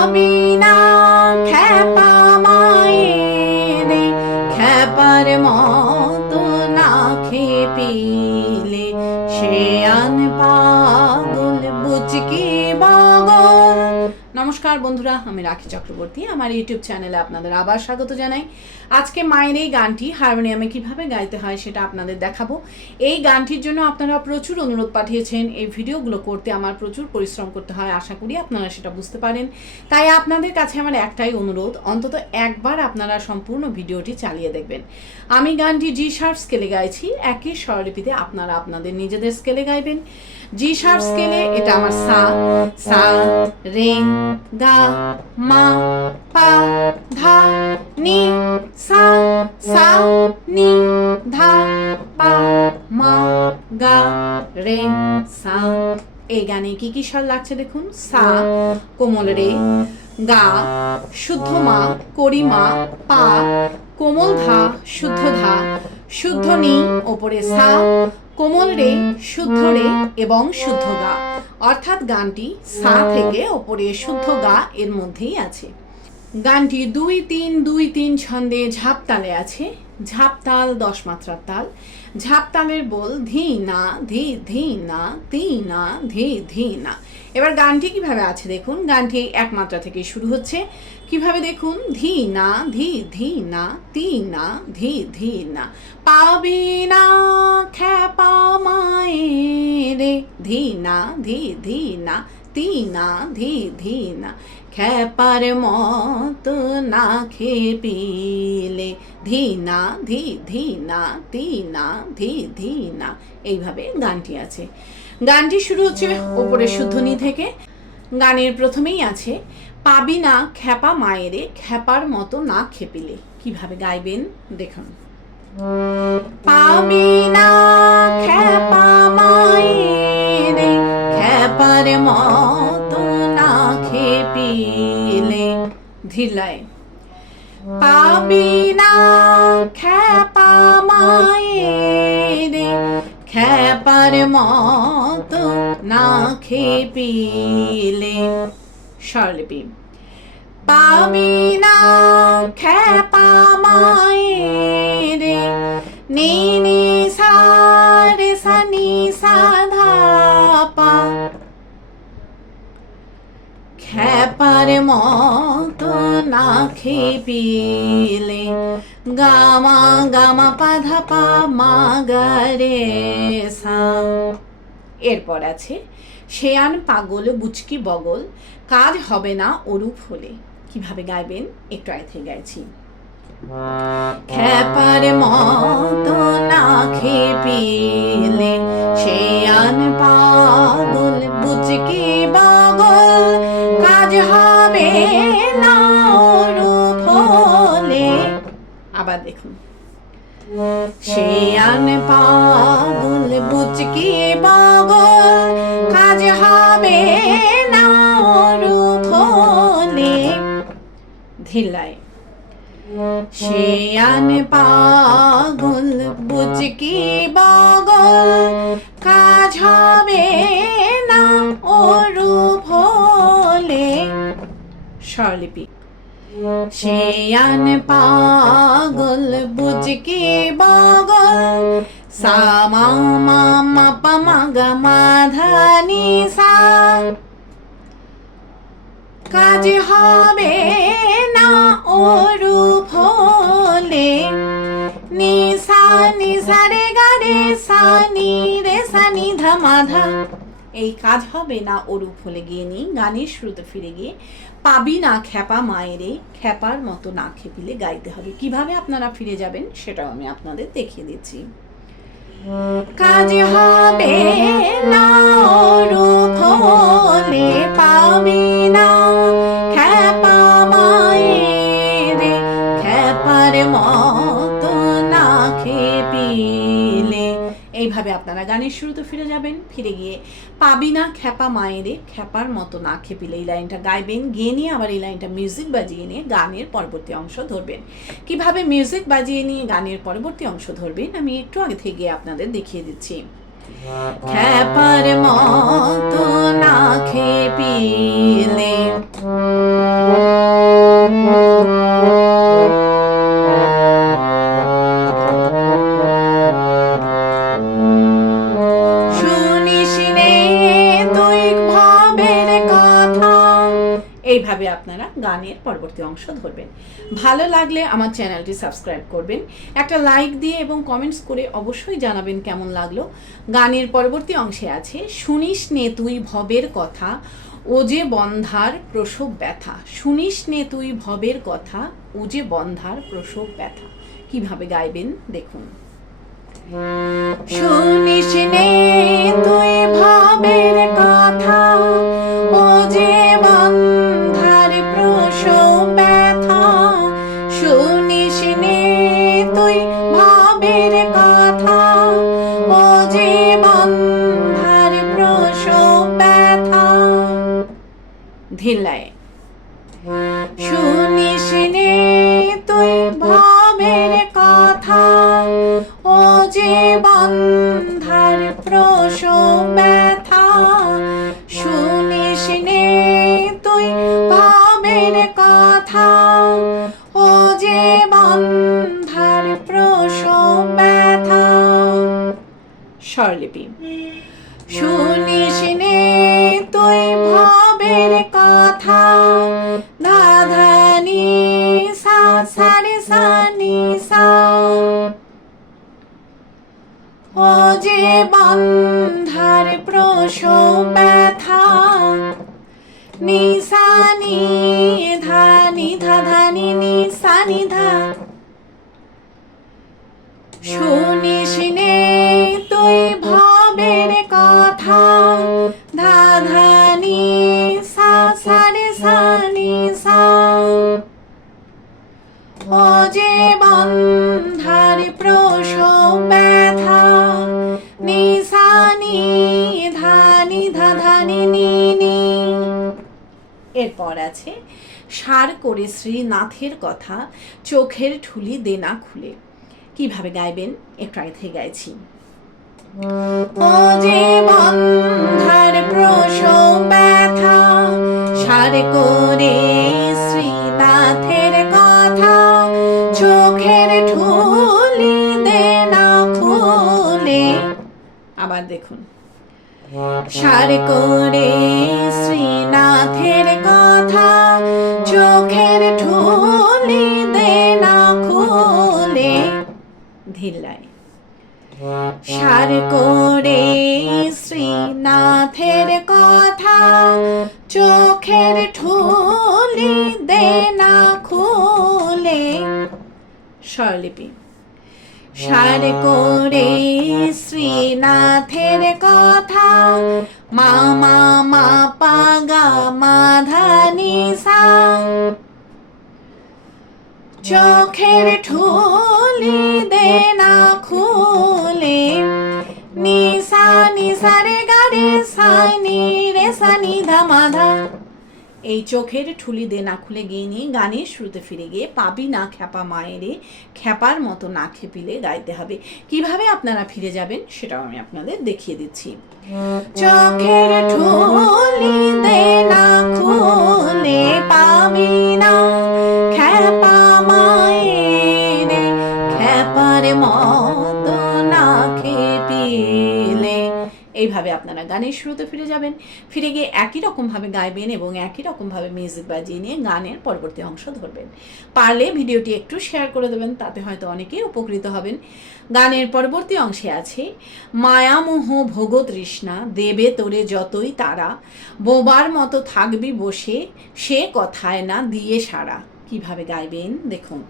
পাবি না খ্যাপা মায়েরে, খ্যাপার মতো না খেপিলে সে আন পাগল বুচকি বগল। নমস্কার বন্ধুরা, আমি রাখি চক্রবর্তী। আমার ইউটিউব চ্যানেলে আপনাদের আবার স্বাগত জানাই। আজকে মায়ের এই গানটি হারমোনিয়ামে কিভাবে গাইতে হয় সেটা আপনাদের দেখাবো। এই গানটির জন্য আপনারা প্রচুর অনুরোধ পাঠিয়েছেন। এই ভিডিওগুলো করতে আমার প্রচুর পরিশ্রম করতে হয়, আশা করি আপনারা সেটা বুঝতে পারেন। তাই আপনাদের কাছে আমার একটাই অনুরোধ, অন্তত একবার আপনারা সম্পূর্ণ ভিডিওটি চালিয়ে দেখবেন। আমি গানটি জি শার্প স্কেলে গাইছি, একই স্বরলিপিতে আপনারা আপনাদের নিজেদের স্কেলে গাইবেন। জি শার্প স্কেলে এটা আমার সা, সা রে গা মা পা ধা নি, সা সা নি ধা পা মা গা রে সা। এই গানে কি কি স্বর লাগছে দেখুন। সা কোমল রে, গা শুদ্ধ মা করি মা, পা কোমল ধা শুদ্ধ ধা, শুদ্ধ নি ওপরে সা, কোমল রে শুদ্ধ রে এবং শুদ্ধ গা। অর্থাৎ গানটি সা থেকে ওপরে শুদ্ধ গা এর মধ্যেই আছে। গানটি 2-3-2-3 ছন্দে ঝাপতালে আছে। ঝাপতাল 10 মাত্রার তাল। ঝাপতালের বল ধি না ধি ধি না তি না ধি ধি না। এবার গানটি কিভাবে আছে দেখুন। গানটি 1 মাত্রা থেকে শুরু হচ্ছে। কিভাবে দেখুন, ধি না ধি ধি না তি না ধি ধি না, পাবি না খ্যাপা মায়েরে, ধি না ধি ধি না তি না ধি ধি না, খ্যাপার মতো না খেপিলে ধি না ধি ধি না তি না ধি ধি না। এইভাবে গানটি আছে। গানটি শুরু হচ্ছে ওপরে শুদ্ধনি থেকে। গানের প্রথমেই আছে পাবি না খ্যাপা মায়েরে, খ্যাপার মতো না খেপিলে। কিভাবে গাইবেন দেখুন। পাবি না খ্যাপা মায়েরে, খ্যাপার মতো না খেপিলে, ধীরলায়। পাবি না খ্যাপা মায়েরে, খ্যাপার মতো না খেপিলে, স্বরলিপি। পাবি না খ্যাপা মায়েরে, নি নি সা রে সা নি সা ধা পা, খ্যাপার মতো না খেপিলে, গামা গামা পা ধা পা মা গা রে সা। এরপর আছে শেয়ান পাগল বুচকি বগল, কাজ হবে না ওরূপ হলে। কিভাবে গাইবেন একটু আগে থেকে গাইছি। খ্যাপার মতো না খেপিলে শেয়ান পাগল বুচকি বগল, কাজ হবে না ওরূপ হলে। আবার দেখুন। শেয়ান পাগল বুচকি বগল, কাজ হবে না ওরূপ হলে, ধীরলায়। শেয়ান পাগল বুচকি বগল, কাজ হবে না ওরূপ হলে, স্বরলিপি। শেয়ান পাগল বুচকি বগল, সা মা মা মা পা মা গা মা ধা নি সা, কাজ হবে না ওরূপ হলে, নি সা রে গা রে সা নি রে সা নি ধা মা ধা। এই কাজ হবে না ওরূপ হলে গিয়ে নি গানের শুরুতে ফিরে গিয়ে পাবি না খ্যাপা মায়েরে, খ্যাপার মতো না খেপিলে গাইতে হবে। কিভাবে আপনারা ফিরে যাবেন সেটাও আমি আপনাদের দেখিয়ে দিচ্ছি। কাজ হবে না ওরূপ হলে, পাবি না খ্যাপা মায়েরে, খ্যাপার মতো না খেপিলে। এইভাবে আপনারা গানের শুরুতে ফিরে যাবেন। ফিরে গিয়ে পাবি না খ্যাপা মায়েরে, খ্যাপার মতো না খেপিলে, এই লাইনটা গাইবেন। গিয়ে নিয়ে আবার এই লাইনটা মিউজিক বাজিয়ে নিয়ে গানের পরবর্তী অংশ ধরবেন। কিভাবে মিউজিক বাজিয়ে নিয়ে গানের পরবর্তী অংশ ধরবেন আমি একটু আগে থেকে আপনাদের দেখিয়ে দিচ্ছি। খ্যাপার মতো না খেপিলে এইভাবে আপনারা গানের পরবর্তী অংশ ধরবেন। ভালো লাগলে আমার চ্যানেলটি সাবস্ক্রাইব করবেন, একটা লাইক দিয়ে এবং কমেন্টস করে অবশ্যই জানাবেন কেমন লাগলো। গানের পরবর্তী অংশে আছে শুনিস নে তুই ভবের কথা, ও যে বন্ধার প্রসব ব্যথা। শুনিস নে তুই ভবের কথা, ও যে বন্ধার প্রসব ব্যথা। কিভাবে গাইবেন দেখুন। শুনিস নে তুই ভবের কথা, ও যে বন্ধার প্রসব ব্যথা। শুনিস নে তুই ভবের কথা, ও যে বন্ধার প্রসব ব্যথা। ধিল্লায় শুনিস নে তুই ভবের কথা, ও যে বন্ধার প্রসব ব্যথা। শুনিস নে তুই ভবের কথা, ও যে বন্ধার প্রসব ব্যথা। স্বরলিপি শুনিস নে তুই ভবের কথা, ধা ধা নি সা সা রে সা নি সা। ও যে বন্ধার প্রসব ব্যথা, নি সা নি ধা নি ধা ধা নি নি সা নি ধা। শুনিস নে তুই ভবের কথা, ধা ধা নি সা সা রে সা নি সা। ও যে বন্ধার প্রসব ব্যথা, নি সা নি ধা নি ধা ধা নি নি নি। এরপর আছে সার করে শ্রীনাথের কথা, চোখের ঠুলি দেনা খুলে। কিভাবে গাইবেন একটু আগে থেকে গাইছি। ও যে বন্ধার প্রসব ব্যথা, সার করে শ্রীনাথের কথা, চোখের ঠুলি দেনা খুলে। আবার দেখুন। সার করে শ্রীনাথের কথা, চোখের ঠুলি দেনা খুলে। ধিল্লায় সার করে শ্রীনাথের কথা, চোখের ঠুলি দেনা খুলে। স্বরলিপি সার করে শ্রীনাথের কথা, মা মা মা পা গা মা ধা নি সা। চোখের ঠুলি দেনা খুলে, নি সা রে গা রে সা নি রে সা নি ধা মা ধা। এই চোখের ঠুলি দে না খুলে গিয়ে নিয়ে গানের শুরুতে ফিরে গিয়ে পাবি না খ্যাপা মায়েরে, খ্যাপার মতো না খেপিলে গাইতে হবে। কিভাবে আপনারা ফিরে যাবেন সেটাও আমি আপনাদের দেখিয়ে দিচ্ছি। চোখের ঠুলি দে না খুলে, পাবি না খ্যাপা মায়েরে, খ্যাপার মতো না খেপিলে। এইভাবে আপনারা গানের শুরুতে ফিরে যাবেন, ফিরে গিয়ে একই রকমভাবে গাইবেন এবং একই রকমভাবে মিউজিক বাজিয়ে নিয়ে গানের পরবর্তী অংশ ধরবেন। পারলে ভিডিওটি একটু শেয়ার করে দেবেন, তাতে হয়তো অনেকেই উপকৃত হবেন। গানের পরবর্তী অংশে আছে মায়ামোহ ভোগ তৃষ্ণা, দেবে তোরে যতই তারা, বোবার মতো থাকবি বসে, সে কথায় না দিয়ে সারা। কিভাবে গাইবেন দেখুন।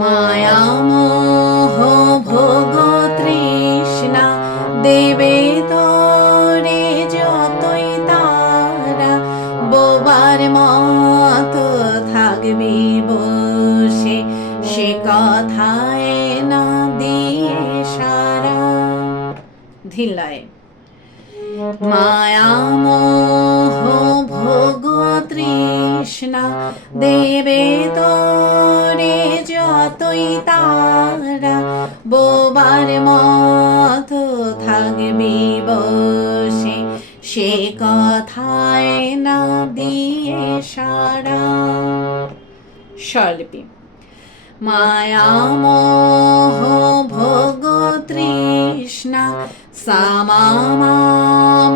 মায়ামোহ ভোগ তৃষ্ণা, দেবে তোরে যতই তারা, বোবার মতো থাকবি বসে, সে কথায় না দিয়ে সারা। ধিল্লায় মায়ামোহ ভোগ তৃষ্ণা, দেবে তোরে যতই তারা, বোবার মতো থাকবি বসে, সে কথায় না দিয়ে সারা। স্বরলিপি মায়ামোহ ভোগ তৃষ্ণা, সা মা মা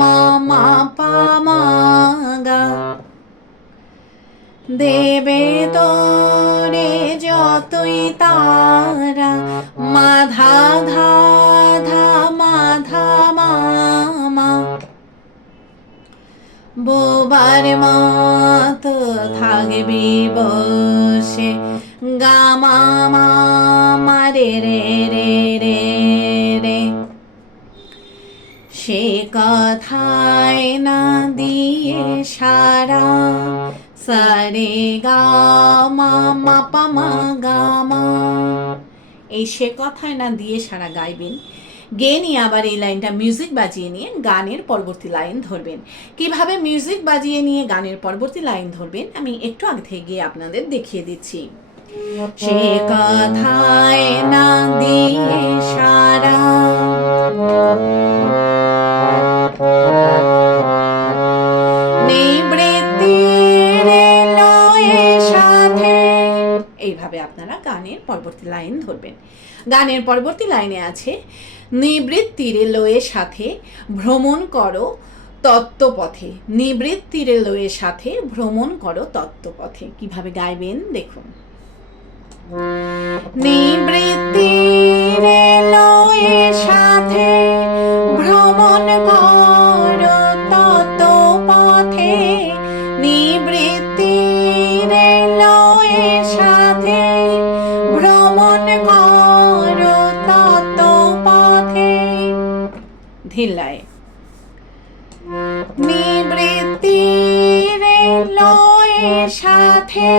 মা মা পা মা গা, দেবে তোরে যতই তারা, মাধা ধা ধা মাধা মামা, বোবার মতো থাকবি বসে, গামা মামা রে রে রে রে রে। সে কথায় না দিয়ে সারা, সারে গা মা মা পা মা গা মা। এই সে কথায় না দিয়ে সারা গাইবেন, গেয়ে নিয়ে আবার এই লাইনটা মিউজিক বাজিয়ে নিয়ে গানের পরবর্তী লাইন ধরবেন। কিভাবে মিউজিক বাজিয়ে নিয়ে গানের পরবর্তী লাইন ধরবেন আমি একটু আগে থেকে গিয়ে আপনাদের দেখিয়ে দিচ্ছি। সে কথায় না দিয়ে সারা, এইভাবে আপনারা গানের পরবর্তী লাইন ধরবেন। গানের পরবর্তী লাইনে আছে, নিবৃত্তির লয়ের সাথে ভ্রমণ করো তত্ত্বপথে, নিবৃত্তির লয়ের সাথে ভ্রমণ করো তত্ত্বপথে। কিভাবে গাইবেন দেখুন। নিবৃত্তির লয়ের সাথে ভ্রমণ করো তত্ত্বপথে, নিবৃত্তির লয়ের সাথে ভ্রমণ করো তত্ত্বপথে। ধিল্লায়। নিবৃত্তির লয়ের সাথে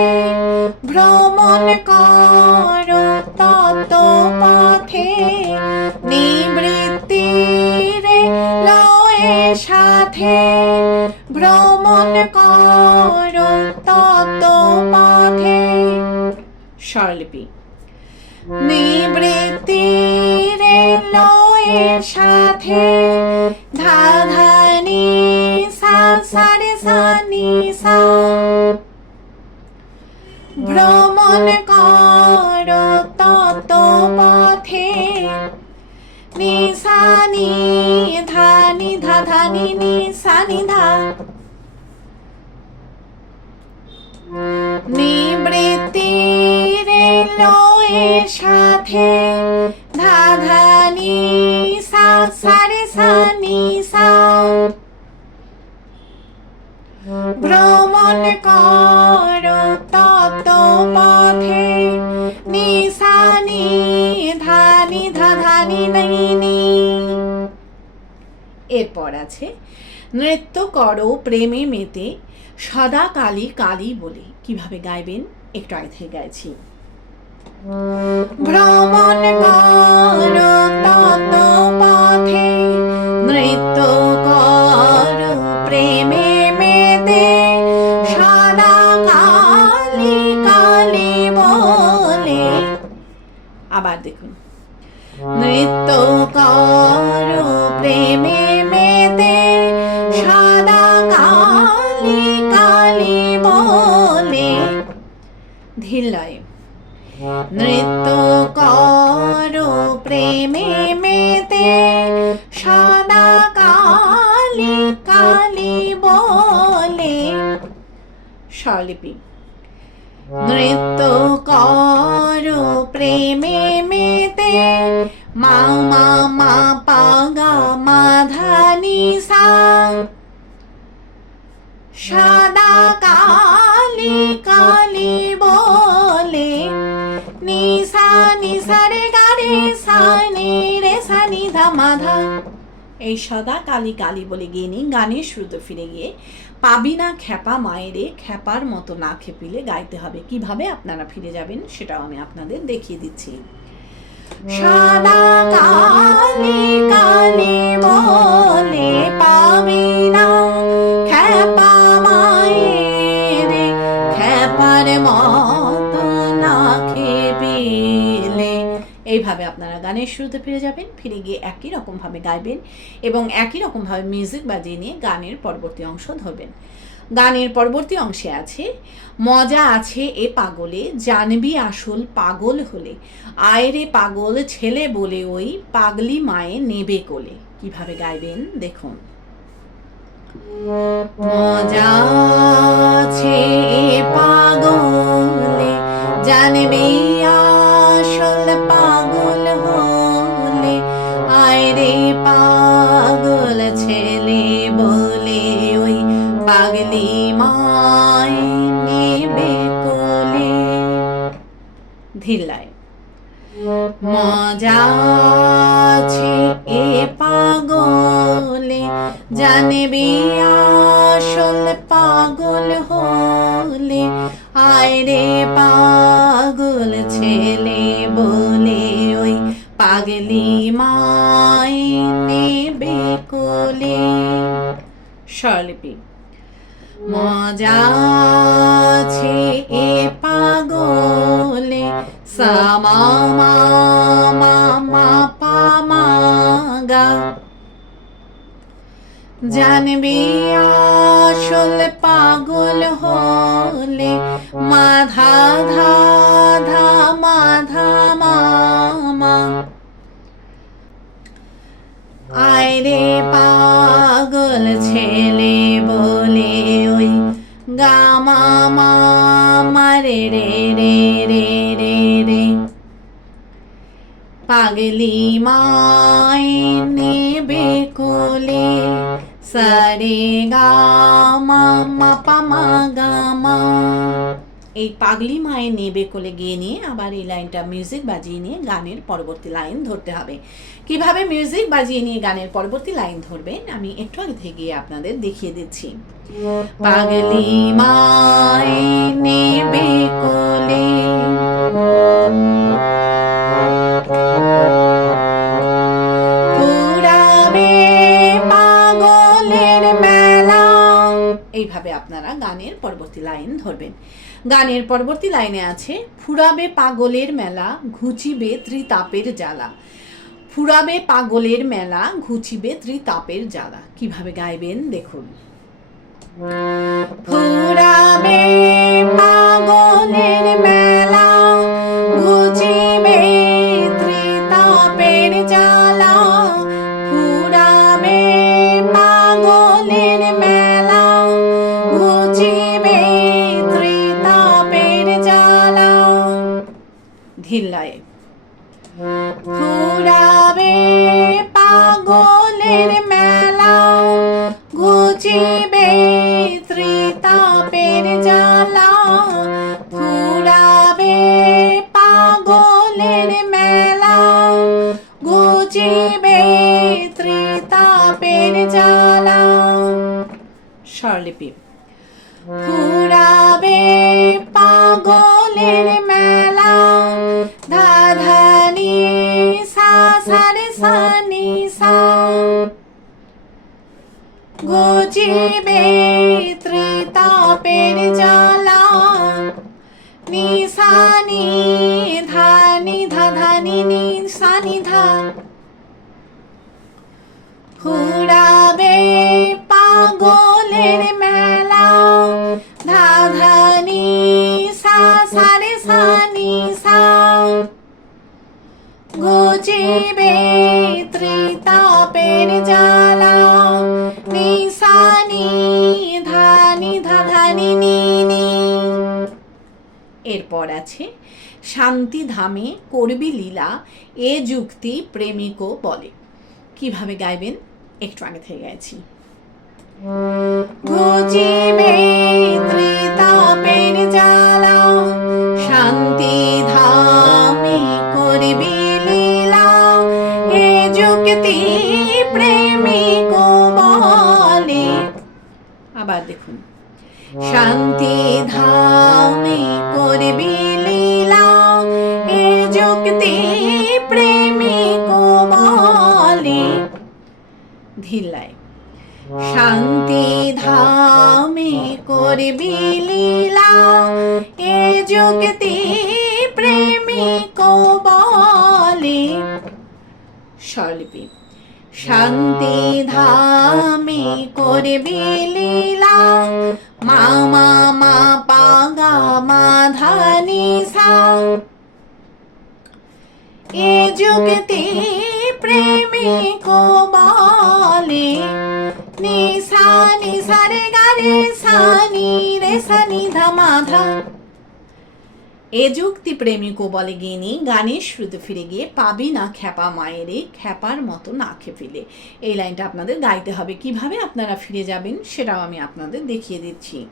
ভ্রমণ করো তত্ত্বপথে, নিবৃত্তির লয়ের সাথে ভ্রমণ করো তত্ত্বপথে। স্বরলিপি। নিবৃত্তির লয়ের সাথে ধা ধা নি সা সা রে সা নি সা, ভ্রমণ করো তত্ত্বপথে, নি সা নি ধা নি ধা ধা নি নি সা নি ধা। নিবৃত্তির লয়ের সাথে ধা ধা নি সা সা রে সা নি সা, ভ্রমণ করো তত্ত্বপথে, নি সা নি ধা নি ধা ধা নি নি। এরপর আছে, নৃত্য করো প্রেমে মেতে সদা কালী কালী বলে। কিভাবে গাইবেন একটু আগে থেকে গাইছি। ভ্রমণ করো তত্ত্বপথে, নৃত্য করো প্রেমে মেতে সদা কালী কালী বলে। আবার দেখুন। নৃত্য করো প্রেমে মেতে সদা কালী কালী বলে। ধিল্লয়। নৃত্য করো প্রেমে মেতে সদা কালী কালী বলে। স্বরলিপি। নৃত্য করো প্রেমে মেতে মা মা মা পা গা মা ধা নি সা, সদা কালী কালী বলে। নি সা রে গা রে সা নি রে সা নি ধা মা ধা। এই সদা কালী কালী বলে গিয়ে নিন গানের শুরুতে ফিরে গিয়ে, পাবি না খ্যাপা মায়েরে খ্যাপার মতো না খেপিলে গাইতে হবে। কিভাবে আপনারা ফিরে যাবেন সেটাও আমি আপনাদের দেখিয়ে দিচ্ছি। সদা কালী কালী বলে পাবি না খ্যাপা মায়েরে খ্যাপার মতো না খেপিলে। এইভাবে আপনারা গানের শুরুতে ফিরে যাবেন, ফিরে গিয়ে একই রকমভাবে গাইবেন এবং একই রকমভাবে মিউজিক বাজিয়ে নিয়ে গানের পরবর্তী অংশ ধরবেন। গানের পরবর্তী অংশে আছে, মজা আছে এ পাগলে জানবি আসল পাগল হলে, আয় রে পাগল ছেলে বলে ওই পাগলি মায়ে নেবে কোলে। কিভাবে গাইবেন দেখুন। মজা আছে এ মায় নেবে কোলে। ধিল্লায় মজা আছে এ পাগলে, জানবি আসল পাগল হলে, আয় রে পাগল ছেলে বলে ওই পাগলি মায় নেবে কোলে। স্বরলিপি মজা আছে এ পাগলে, সা মা মা মা মা পা মা গা, জানবি আসল পাগল হলে, মা ধা ধা ধা মা ধা মা মা, আয় রে পাগল ছেলে বলে ওই গা মা মা মা রে রে রে রে রে রে, পাগলি মায় নেবে কোলে, সা রে গা মা মা পা মা গা মা। এই পাগলি মায়ের নেবে কোলে গিয়ে নিয়ে আবার এই লাইনটা মিউজিক বাজিয়ে নিয়ে গানের পরবর্তী লাইন ধরতে হবে। কিভাবে মিউজিক বাজিয়ে নিয়ে গানের পরবর্তী লাইন ধরবেন আমি একটু আগে থেকে আপনাদের দেখিয়ে দিচ্ছি। পাগলি মায় নেবে কোলে, পুরাবে পাগলের মেলা। এইভাবে আপনারা গানের পরবর্তী লাইন ধরবেন। গানের পরবর্তী লাইনে আছে ফুরাবে পাগলের মেলা, ঘুচিবে ত্রিতাপের জ্বালা। ফুরাবে পাগলের মেলা, ঘুচিবে ত্রিতাপের জ্বালা। কিভাবে গাইবেন দেখুন। ফুরাবে পাগলের মেলা, ঘুচিবে ত্রিতাপের জ্বালা। ফুরাবে পাগলের মেলা, ঘুচিবে ত্রিতাপের জ্বালা। ধিল্লায় ফুরাবে পাগলের মেলা, ঘুচিবে ত্রিতাপের জ্বালা। ফুরাবে পাগলের মেলা, ঘুচিবে ত্রিতাপের জ্বালা। স্বরলিপি ফুরাবে পাগলের মেলা, ধা ধা নি সা সা রে সা নি সা, ঘুচিবে ত্রিতাপের জ্বালা। নি সা নি ধা নি ধা ধা নি নি সা নি ধা, ফুরাবে পাগলের মেলা, ধা ধা নি সা সা রে সা নি সা, ঘুচিবে ত্রিতাপের জ্বালা। নি সা নি ধা নি ধা ধা নি নি নি। এরপর আছে শান্তি ধামে করবি লীলা, এ যুক্তি প্রেমিকও বলে। কিভাবে গাইবেন একটু আগে থেকে গেছি। ঘুচিবে ত্রিতাপের জ্বালা, শান্তি ধামে করবি লীলা, এ যুক্তি প্রেমিকও বলে। আবার দেখুন। শান্তি ধামে করবি লীলা, এ যুক্তি প্রেমিকও বলে। ধিল্লায় শান্তি ধামে করবি লীলা, এ যুক্তি প্রেমিকও বলে। স্বরলিপি শান্তি ধামে করবি লীলা, মা মা মা পা গা মা ধা নি সা, এ যুক্তি প্রেমিকও বলে। নি সা রে গা রে সা নি ধা মা ধা, এ যুক্তি প্রেমিকও বলে জ্ঞানী, গানের শুরুতে ফিরে গিয়ে পাবি না খ্যাপা মায়েরে, খ্যাপার মতো না খেপিলে। এই লাইনটা আপনাদের গাইতে হবে। কিভাবে আপনারা ফিরে যাবেন সেটাও আমি আপনাদের দেখিয়ে দিচ্ছি।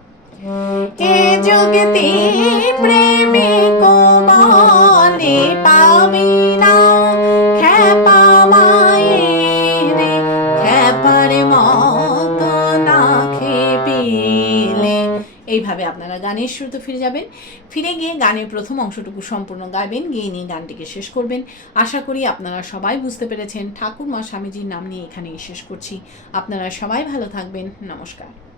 এ যুক্তি প্রেমিকও বলে পাবি না খ্যাপা মায়েরে, খ্যাপার মতো না খেপিলে। এইভাবে আপনারা গানের শুরুতে ফিরে যাবেন। ফিরে গিয়ে গানের প্রথম অংশটুকু সম্পূর্ণ গাইবেন, গিয়ে নিয়ে গানটিকে শেষ করবেন। আশা করি আপনারা সবাই বুঝতে পেরেছেন। ঠাকুর মা স্বামীজির নাম নিয়ে এখানেই শেষ করছি। আপনারা সবাই ভালো থাকবেন। নমস্কার।